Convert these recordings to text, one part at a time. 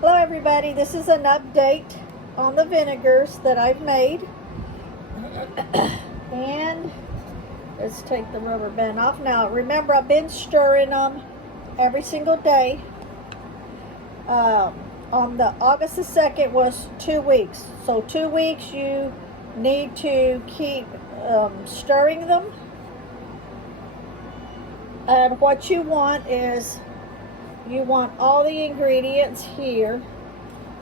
Hello everybody, this is an update on the vinegars that I've made. And let's take the rubber band off. Now remember, I've been stirring them every single day. On the August the 2nd was 2 weeks. So 2 weeks you need to keep stirring them. And what you want is, you want all the ingredients here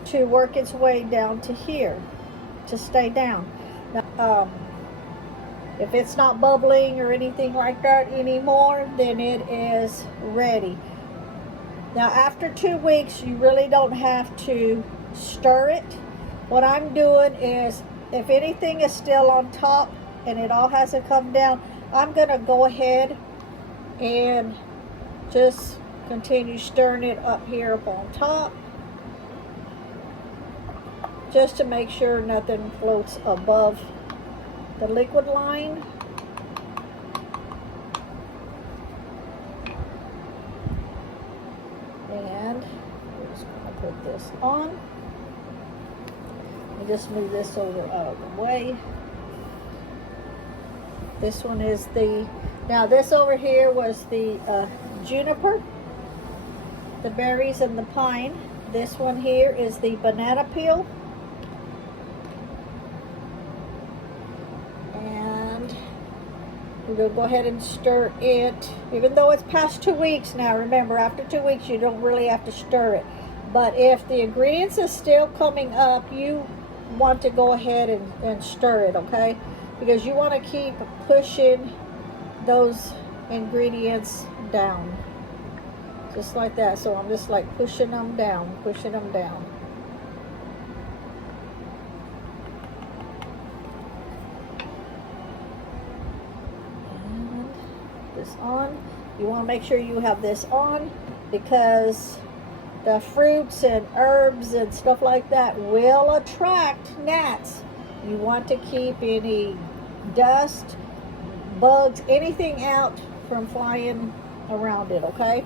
to work its way down to here, to stay down. Now, if it's not bubbling or anything like that anymore, then it is ready. Now after 2 weeks, you really don't have to stir it. What I'm doing is, if anything is still on top and it all hasn't come down, I'm going to go ahead and just continue stirring it up here up on top, just to make sure nothing floats above the liquid line. And we're just going to put this on and just move this over out of the way. This one is now this over here was the juniper, the berries and the pine. This one here is the banana peel. And we're going to go ahead and stir it, even though it's past 2 weeks now. Remember, after 2 weeks you don't really have to stir it. But if the ingredients are still coming up, you want to go ahead and stir it, okay? Because you want to keep pushing those ingredients down. Just like that. So I'm just like pushing them down, pushing them down. And this on. You want to make sure you have this on, because the fruits and herbs and stuff like that will attract gnats. You want to keep any dust, bugs, anything out from flying around it, okay?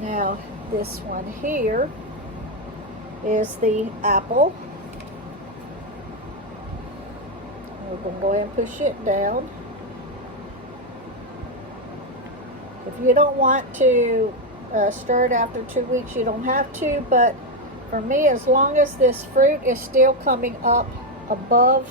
Now, this one here is the apple. We're going to go ahead and push it down. If you don't want to stir it after 2 weeks, you don't have to. But for me, as long as this fruit is still coming up above,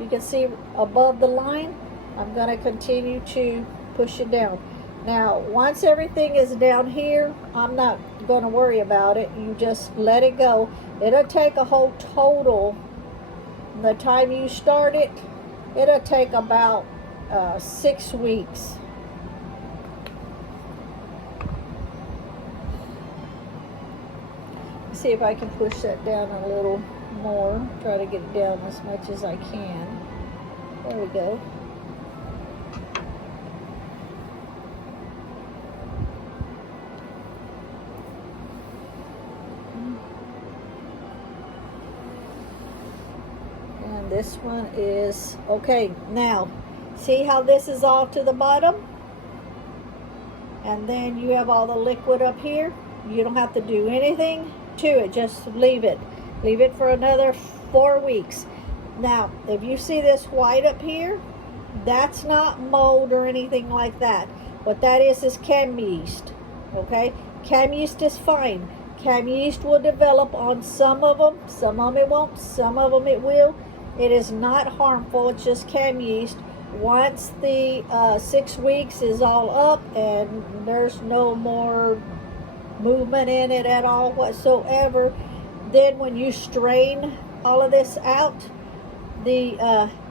you can see above the line, I'm going to continue to push it down. Now, once everything is down here, I'm not going to worry about it. You just let it go. It'll take a whole total, the time you start it, it'll take about 6 weeks. Let's see if I can push that down a little more. Try to get it down as much as I can. There we go. This one is okay. Now see how this is all to the bottom, and then you have all the liquid up here. You don't have to do anything to it, just leave it for another 4 weeks. Now if you see this white up here, that's not mold or anything like that. What that is cam yeast, okay? Cam yeast is fine. Cam yeast will develop on some of them it won't, some of them it will. It is not harmful. It's just cam yeast. Once the 6 weeks is all up and there's no more movement in it at all whatsoever, then when you strain all of this out, the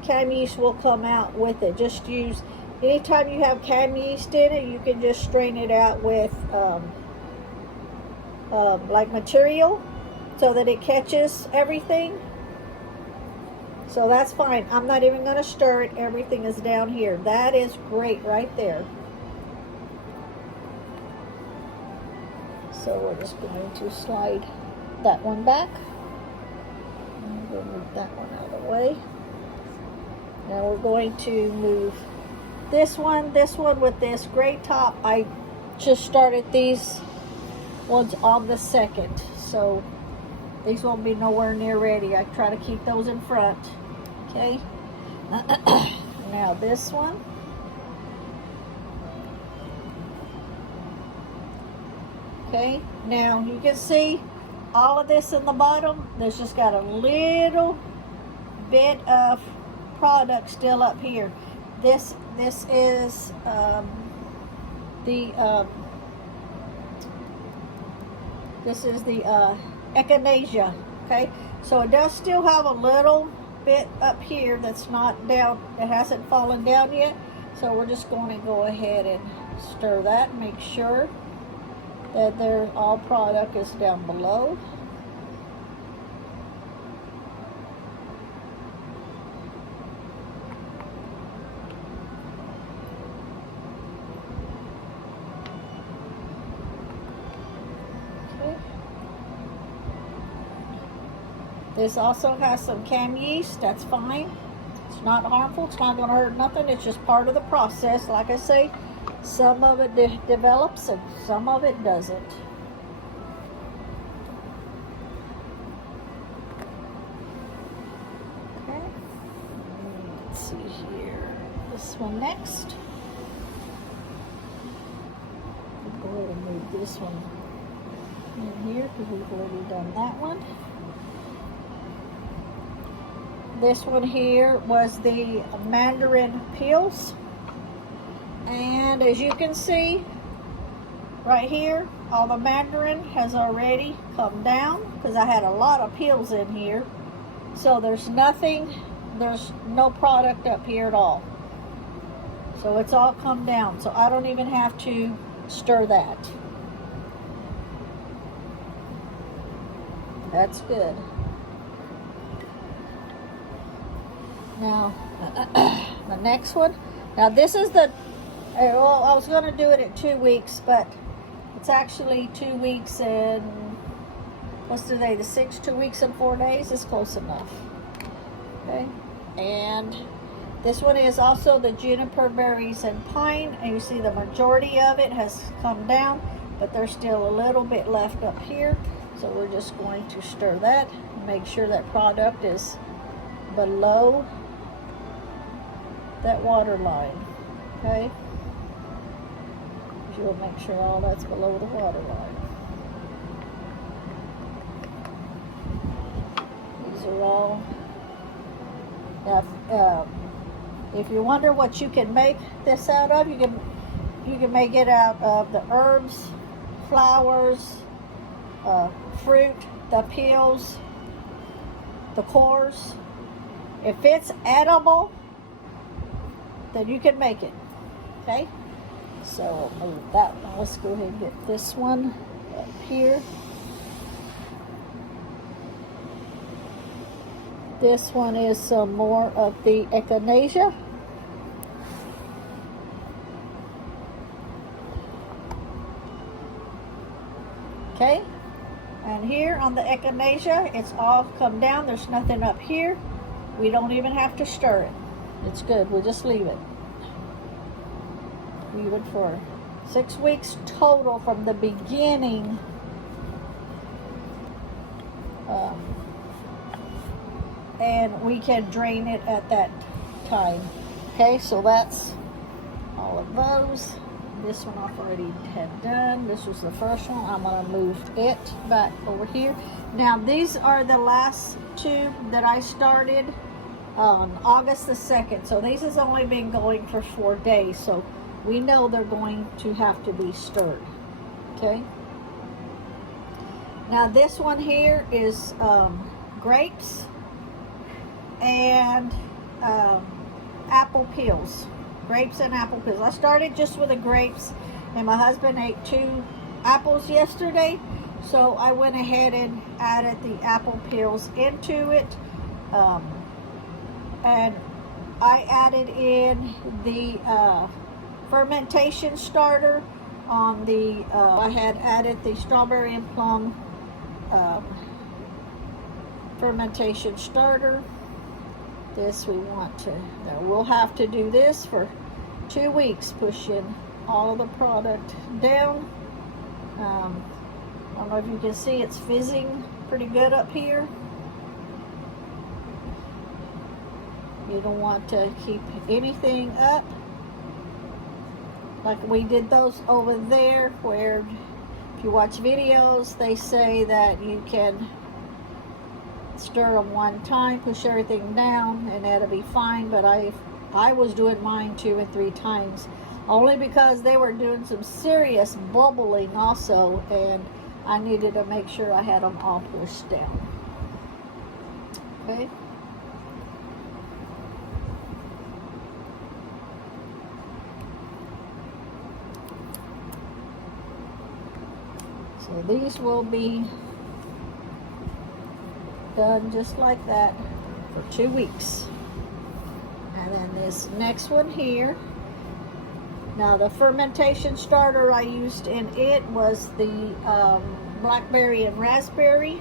cam yeast will come out with it. Just use, anytime you have cam yeast in it, you can just strain it out with like material, so that it catches everything. So that's fine. I'm not even going to stir it. Everything is down here. That is great right there. So we're just going to slide that one back. And we'll move that one out of the way. Now we're going to move this one with this gray top. I just started these ones on the 2nd. so these won't be nowhere near ready. I try to keep those in front. Okay. Now this one. Okay, now you can see all of this in the bottom. There's just got a little bit of product still up here. This is the echinacea. Okay, so it does still have a little bit up here that's not down. It hasn't fallen down yet. So we're just going to go ahead and stir that. Make sure that all product is down below. Okay. This also has some cam yeast. That's fine. It's not harmful. It's not going to hurt nothing. It's just part of the process. Like I say, some of it develops and some of it doesn't. Okay. Let's see here. This one next. We'll go ahead and move this one in here because we've already done that one. This one here was the mandarin peels. And as you can see, right here, all the mandarin has already come down because I had a lot of peels in here. So there's no product up here at all. So it's all come down. So I don't even have to stir that. That's good. Now, the next one. Now this is the, well, I was going to do it at 2 weeks, but it's actually 2 weeks and, what's today, the 6th, 2 weeks and 4 days is close enough. Okay, and this one is also the juniper berries and pine, and you see the majority of it has come down, but there's still a little bit left up here. So we're just going to stir that and make sure that product is below that water line. Okay, you'll make sure all that's below the water line. These are all. Now, if you wonder what you can make this out of, you can make it out of the herbs, flowers, fruit, the peels, the cores. If it's edible, then you can make it. Okay, so I'll move that one. Let's go ahead and get this one up here. This one is some more of the echinacea. Okay, and here on the echinacea, it's all come down. There's nothing up here. We don't even have to stir it. It's good. We'll just leave it. Leave it for 6 weeks total from the beginning. And we can drain it at that time. Okay, so that's all of those. This one I've already had done. This was the first one. I'm going to move it back over here. Now these are the last two that I started on August the 2nd. So these has only been going for 4 days. So we know they're going to have to be stirred. Okay. Now this one here is grapes and apple peels. Grapes and apple peels. I started just with the grapes, and my husband ate 2 apples yesterday, so I went ahead and added the apple peels into it, and I added in the fermentation starter on the I had added the strawberry and plum fermentation starter. This we want to, now we'll have to do this for 2 weeks, pushing all of the product down. I don't know if you can see, it's fizzing pretty good up here. You don't want to keep anything up. Like we did those over there, where if you watch videos, they say that you can stir them one time, push everything down, and that'll be fine. But I was doing mine 2 and 3 times, only because they were doing some serious bubbling also, and I needed to make sure I had them all pushed down. Okay. So these will be done just like that for 2 weeks. And then this next one here. Now the fermentation starter I used in it was the blackberry and raspberry.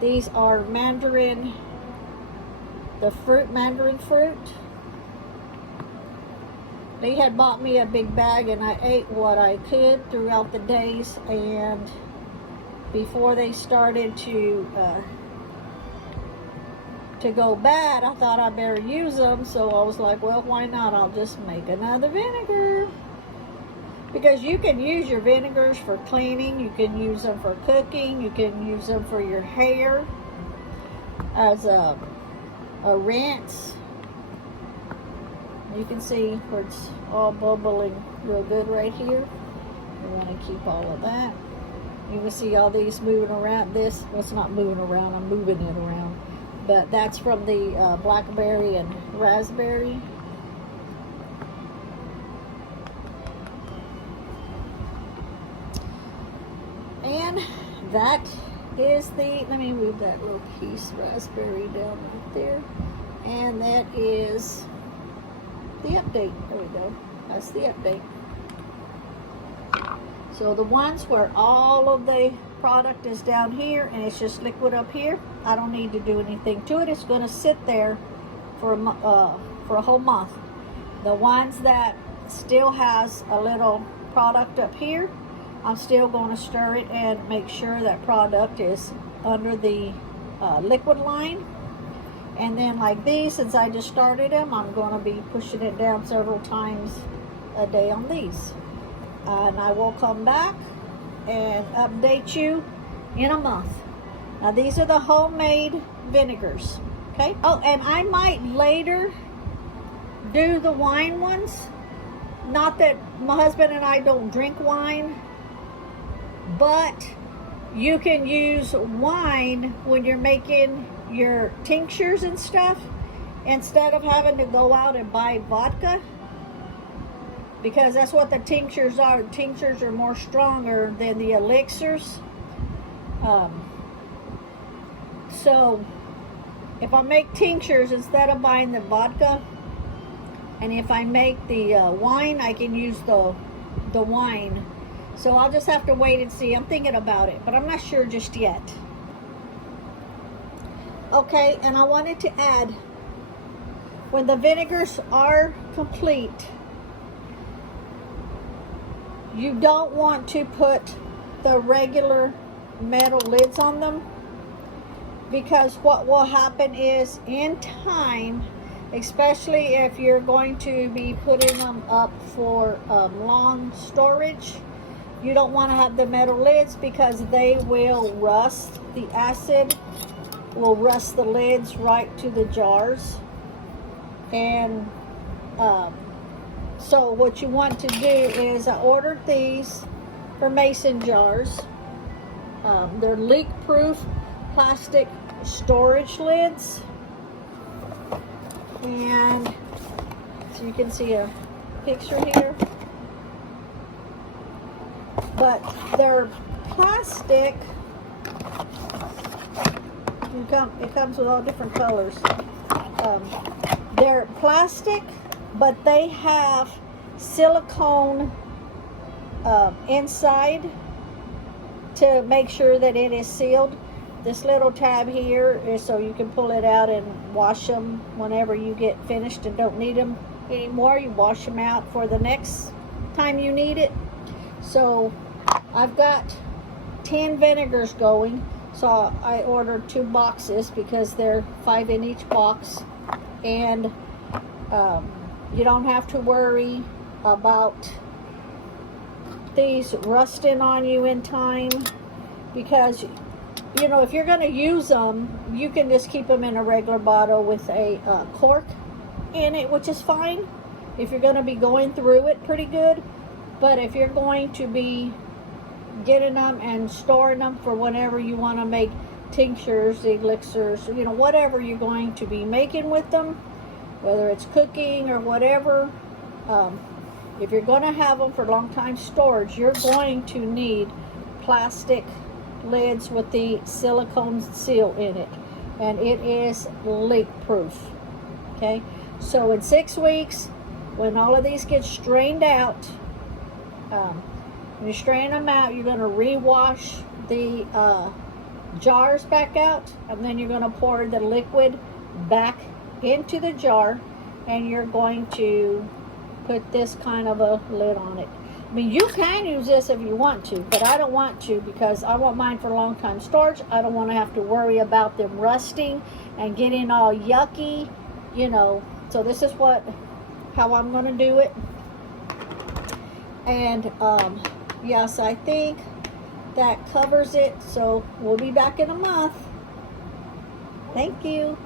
These are mandarin, the fruit, mandarin fruit. They had bought me a big bag, and I ate what I could throughout the days, and before they started to go bad, I thought I better use them. So I was like, well, why not? I'll just make another vinegar. Because you can use your vinegars for cleaning, you can use them for cooking, you can use them for your hair as a rinse. You can see where it's all bubbling real good right here. We want to keep all of that. You can see all these moving around. This, well, it's not moving around, I'm moving it around. But that's from the blackberry and raspberry. And that is the, let me move that little piece raspberry down right there. And that is the update. There we go. That's the update. So the ones where all of the product is down here and it's just liquid up here, I don't need to do anything to it. It's going to sit there for a whole month. The ones that still has a little product up here, I'm still going to stir it and make sure that product is under the liquid line. And then like these, since I just started them, I'm going to be pushing it down several times a day on these. And I will come back and update you in a month. Now these are the homemade vinegars. Okay. Oh, and I might later do the wine ones. Not that my husband and I don't drink wine, but you can use wine when you're making your tinctures and stuff, instead of having to go out and buy vodka, because that's what the tinctures are. Tinctures are more stronger than the elixirs. So if I make tinctures instead of buying the vodka, and if I make the wine, I can use the wine. So I'll just have to wait and see. I'm thinking about it, but I'm not sure just yet. Okay, and I wanted to add, when the vinegars are complete, you don't want to put the regular metal lids on them, because what will happen is in time, especially if you're going to be putting them up for long storage, you don't want to have the metal lids, because they will rust. The acid will rust the lids right to the jars. And so what you want to do is, I ordered these for mason jars. They're leak-proof plastic storage lids. And so you can see a picture here. But they're plastic. It comes with all different colors. They're plastic, but they have silicone inside to make sure that it is sealed. This little tab here is so you can pull it out and wash them whenever you get finished and don't need them anymore. You wash them out for the next time you need it. So I've got 10 vinegars going, so I ordered 2 boxes because they're 5 in each box, and you don't have to worry about these rusting on you in time, because you know, if you're going to use them, you can just keep them in a regular bottle with a cork in it, which is fine if you're going to be going through it pretty good. But if you're going to be getting them and storing them for whenever you want to make tinctures, elixirs, you know, whatever you're going to be making with them, whether it's cooking or whatever, if you're going to have them for long time storage, you're going to need plastic lids with the silicone seal in it, and it is leak proof. Okay, so in 6 weeks, when all of these get strained out, when you strain them out, you're going to rewash the jars back out, and then you're going to pour the liquid back into the jar, and you're going to put this kind of a lid on it. I mean, you can use this if you want to, but I don't want to, because I want mine for long time storage. I don't want to have to worry about them rusting and getting all yucky, you know. So this is how I'm going to do it. And yes, I think that covers it. So we'll be back in a month. Thank you.